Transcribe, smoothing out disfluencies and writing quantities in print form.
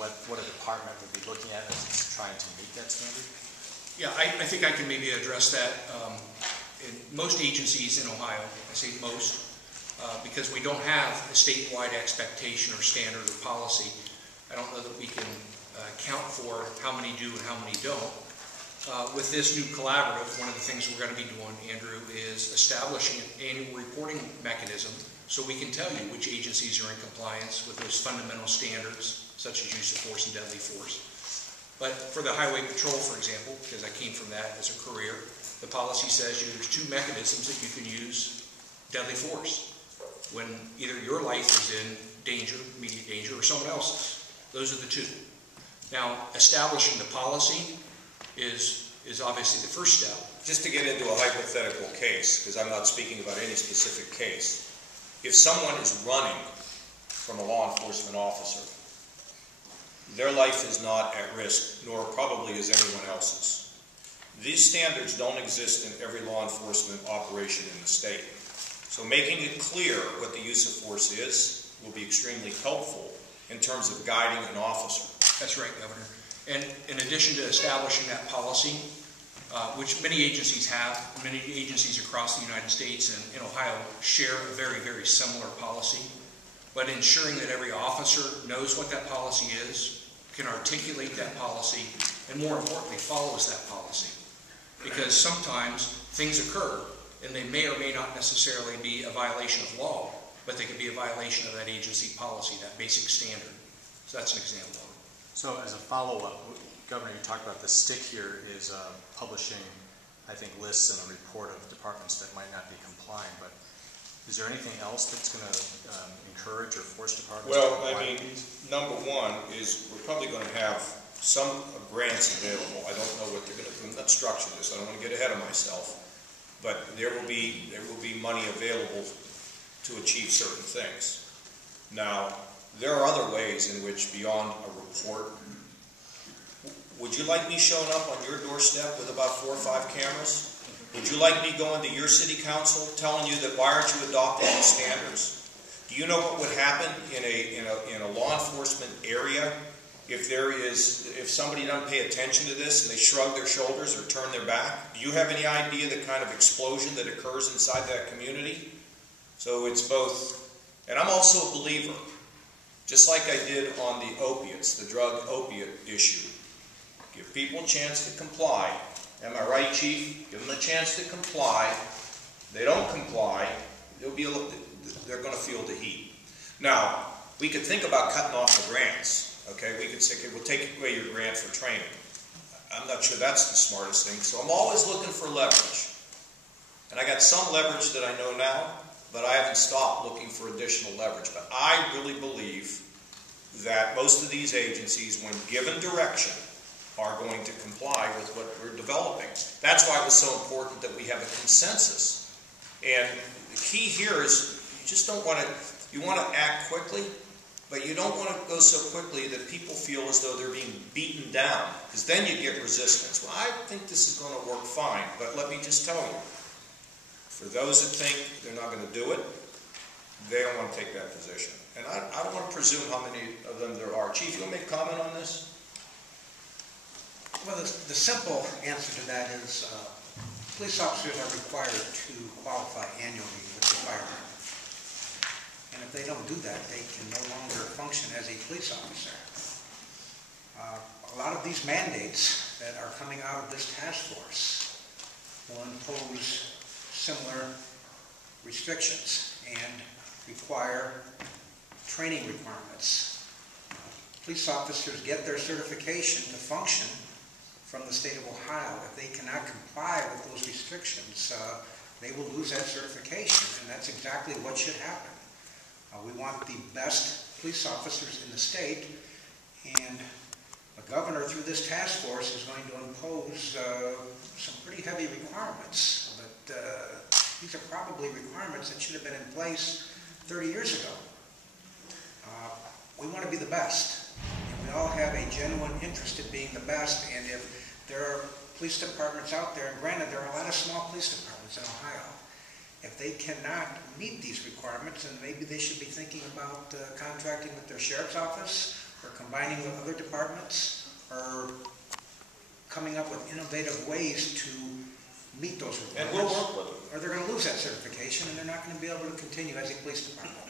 what a department would be looking at as it's trying to meet that standard? Yeah, I think I can maybe address that. In most agencies in Ohio, I say most, because we don't have a statewide expectation or standard or policy, I don't know that we can account for how many do and how many don't. With this new collaborative, one of the things we're going to be doing, Andrew, is establishing an annual reporting mechanism so we can tell you which agencies are in compliance with those fundamental standards, such as use of force and deadly force. But for the Highway Patrol, for example, because I came from that as a career, the policy says there's two mechanisms that you can use deadly force when either your life is in danger, immediate danger, or someone else's. Those are the two. Now, establishing the policy is obviously the first step. Just to get into a hypothetical case, because I'm not speaking about any specific case, if someone is running from a law enforcement officer, their life is not at risk, nor probably is anyone else's. These standards don't exist in every law enforcement operation in the state. So making it clear what the use of force is will be extremely helpful in terms of guiding an officer. That's right, Governor. And in addition to establishing that policy, which many agencies have, many agencies across the United States and in Ohio share a very, very similar policy, but ensuring that every officer knows what that policy is, can articulate that policy, and more importantly, follows that policy. Because sometimes things occur, and they may or may not necessarily be a violation of law, but they could be a violation of that agency policy, that basic standard. So that's an example of it. So as a follow-up, Governor, you talked about the stick here is publishing, I think, lists and a report of departments that might not be complying, but is there anything else that's going to encourage or force departments to comply? Well, I mean, number one is we're probably going to have some grants available. I don't know what they're going to do. I'm not structuring this. I don't want to get ahead of myself. But there will be money available to achieve certain things. Now, there are other ways in which, beyond a report, would you like me showing up on your doorstep with about 4 or 5 cameras? Would you like me going to your city council telling you that why aren't you adopting these standards? Do you know what would happen in a law enforcement area if somebody doesn't pay attention to this and they shrug their shoulders or turn their back? Do you have any idea the kind of explosion that occurs inside that community? So it's both, and I'm also a believer, just like I did on the opiates, the drug opiate issue. Give people a chance to comply. Am I right, Chief? Give them a chance to comply. They don't comply, they're going to feel the heat. Now, we could think about cutting off the grants. Okay, we could say, okay, we'll take away your grant for training. I'm not sure that's the smartest thing. So I'm always looking for leverage. And I got some leverage that I know now, but I haven't stopped looking for additional leverage. But I really believe that most of these agencies, when given direction, are going to comply with what we're developing. That's why it was so important that we have a consensus. And the key here is you just don't want to, you want to act quickly, but you don't want to go so quickly that people feel as though they're being beaten down, because then you get resistance. Well, I think this is going to work fine, but let me just tell you, for those that think they're not going to do it, they don't want to take that position. And I don't want to presume how many of them there are. Chief, you want to make a comment on this? Well, the simple answer to that is police officers are required to qualify annually with the fire department. And if they don't do that, they can no longer function as a police officer. A lot of these mandates that are coming out of this task force will impose similar restrictions and require training requirements. Police officers get their certification to function from the state of Ohio. If they cannot comply with those restrictions, they will lose that certification, and that's exactly what should happen. We want the best police officers in the state, and the governor, through this task force, is going to impose some pretty heavy requirements. But these are probably requirements that should have been in place 30 years ago. We want to be the best, and we all have a genuine interest in being the best. And if there are police departments out there, and granted, there are a lot of small police departments in Ohio, if they cannot meet these requirements, then maybe they should be thinking about contracting with their sheriff's office or combining with other departments, or coming up with innovative ways to meet those requirements. And we'll work with them. Or they're going to lose that certification and they're not going to be able to continue as a police department.